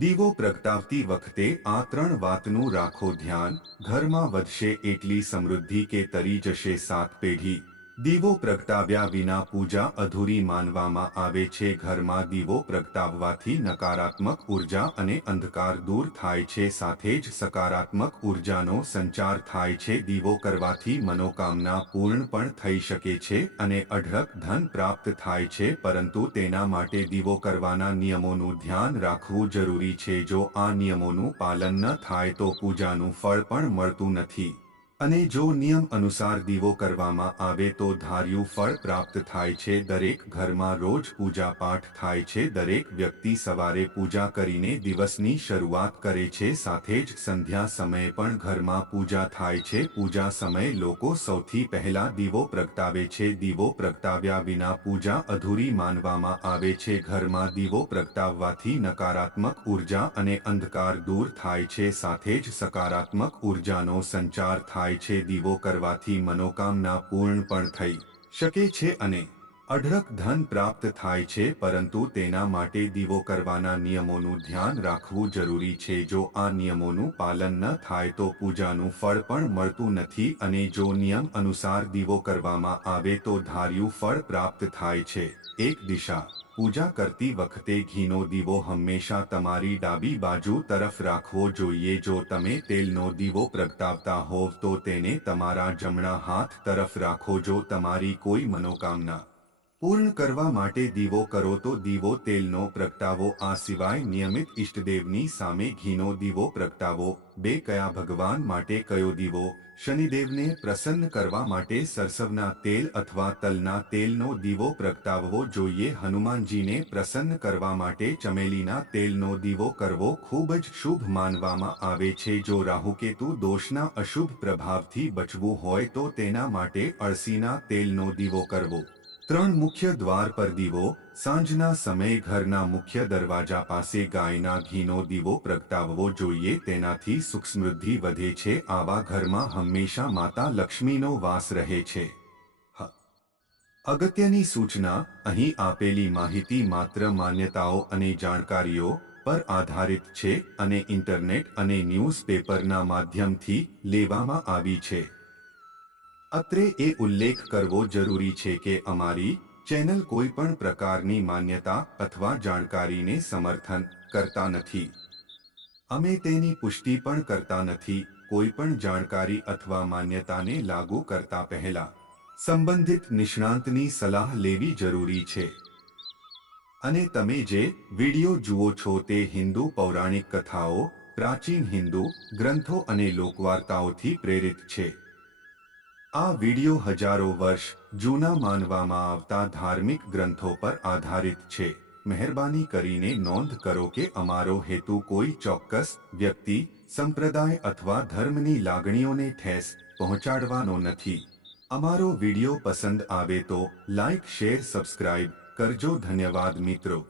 દીવો પ્રગટાવતી વખતે આ ત્રણ વાતનું રાખો ધ્યાન. ઘરમાં વધશે એટલી સમૃદ્ધિ કે તરી જશે સાત પેઢી. દીવો પ્રગટાવ્યા વિના પૂજા અધૂરી માનવામાં આવે છે. ઘરમાં દીવો પ્રગટાવવાથી નકારાત્મક ઊર્જા અને અંધકાર દૂર થાય છે. સાથે જ સકારાત્મક ઉર્જાનો સંચાર થાય છે. દીવો કરવાથી મનોકામના પૂર્ણ પણ થઈ શકે છે અને અઢળક ધન પ્રાપ્ત થાય છે. પરંતુ તેના માટે દીવો કરવાના નિયમોનું ધ્યાન રાખવું જરૂરી છે. જો આ નિયમોનું પાલન ન થાય તો પૂજાનું ફળ પણ મળતું નથી. અને જો નિયમ અનુસાર દીવો કરવામાં આવે તો ધાર્યું ફળ પ્રાપ્ત થાય છે. દરેક ઘરમાં રોજ પૂજા પાઠ થાય છે. દરેક વ્યક્તિ સવારે પૂજા કરીને દિવસની શરૂઆત કરે છે. સાથે જ સંધ્યા સમયે પણ ઘરમાં પૂજા થાય છે. પૂજા સમયે લોકો સૌથી પહેલા દીવો પ્રગટાવે છે. દીવો પ્રગટાવ્યા વિના પૂજા અધૂરી માનવામાં આવે છે. ઘરમાં દીવો પ્રગટાવવાથી નકારાત્મક ઊર્જા અને અંધકાર દૂર થાય છે. સાથે જ સકારાત્મક ઉર્જાનો સંચાર થાય થાય છે, દીવો કરવાથી મનોકામના પૂર્ણ પણ થઈ શકે છે અને અઢળક ધન પ્રાપ્ત થાય છે, પરંતુ તેના માટે દીવો કરવાના નિયમોનું ધ્યાન રાખવું જરૂરી છે. જો આ નિયમોનું પાલન ન થાય તો પૂજાનું ફળ પણ મળતું નથી અને જો નિયમ અનુસાર દીવો કરવામાં આવે તો ધાર્યું ફળ પ્રાપ્ત થાય છે. એક દિશા પૂજા કરતી વખતે ઘીનો દીવો હંમેશા તમારી ડાબી બાજુ તરફ રાખવો જોઈએ જો તમે તેલનો દીવો પ્રગટાવતા હોવ તો તેને તમારા જમણા હાથ તરફ રાખો જો તમારી કોઈ મનોકામના પૂર્ણ કરવા માટે દીવો કરો તો દીવો તેલનો પ્રગટાવો, આ સિવાય નિયમિત ઇષ્ટદેવની સામે ઘીનો દીવો પ્રગટાવો. બે, કયા ભગવાન માટે કયો દીવો? શનિદેવને પ્રસન્ન કરવા માટે સરસવના તેલ અથવા તલના તેલનો દીવો પ્રગટાવવો જોઈએ. હનુમાનજીને પ્રસન્ન કરવા માટે ચમેલીના તેલનો દીવો કરવો ખૂબ જ શુભ માનવામાં આવે છે. જો રાહુકેતુ દોષના અશુભ પ્રભાવથી બચવું હોય તો તેના માટે અળસીના તેલનો દીવો કરવો. ત્રણ મુખ્ય દ્વાર પર દીવો, સાંજના સમયે ઘરના મુખ્ય દરવાજા પાસે ગાયના ઘીનો દીવો પ્રગટાવવો જોઈએ, તેનાથી સુખ સમૃદ્ધિ વધે છે, આવા ઘરમાં હંમેશા માતા લક્ષ્મીનો વાસ રહે છે. અગત્યની સૂચના, અહીં આપેલી માહિતી માત્ર માન્યતાઓ અને જાણકારીઓ પર આધારિત છે અને ઇન્ટરનેટ અને ન્યૂઝપેપરના માધ્યમથી લેવામાં આવી છે અત્રે એ ઉલ્લેખ કરવો જરૂરી છે કે અમારી ચેનલ કોઈ પણ પ્રકારની માન્યતા અથવા જાણકારીને સમર્થન કરતા નથી. અમે તેની પુષ્ટિ પણ કરતા નથી, કોઈ પણ જાણકારી અથવા માન્યતાને લાગુ કરતા પહેલા. સંબંધિત નિષ્ણાંતની સલાહ લેવી જરૂરી છે. અને તમે જે વિડિયો જુઓ છો તે હિન્દુ પૌરાણિક કથાઓ, પ્રાચીન હિન્દુ ગ્રંથો અને લોકવાર્તાઓથી પ્રેરિત છે. આ વિડિયો હજારો વર્ષ જૂના માનવામાં આવતા ધાર્મિક ગ્રંથો પર આધારિત છે. મહેરબાની કરીને નોંધ કરો કે અમારો હેતુ કોઈ ચોક્કસ વ્યક્તિ, સંપ્રદાય અથવા ધર્મની લાગણીઓને ઠેસ પહોંચાડવાનો નથી. અમારો વિડિયો પસંદ આવે તો લાઇક શેર, સબસ્ક્રાઇબ કરજો. ધન્યવાદ મિત્રો.